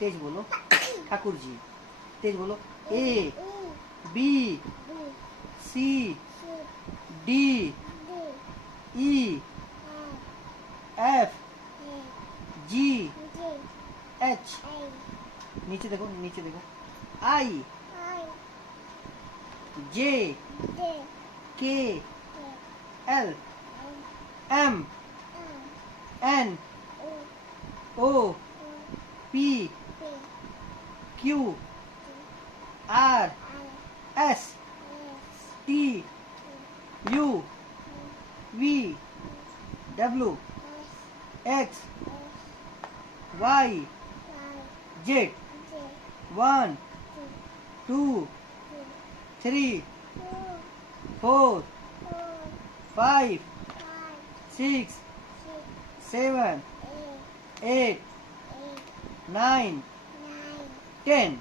तेज बोलो। ठाकुर जी। तेज बोलो। A B C D E F G H. नीचे देखो, नीचे देखो। I J K L M N O P Q R S T U V W X Y Z. 1 2 3 4 5 6 7 8 9 10।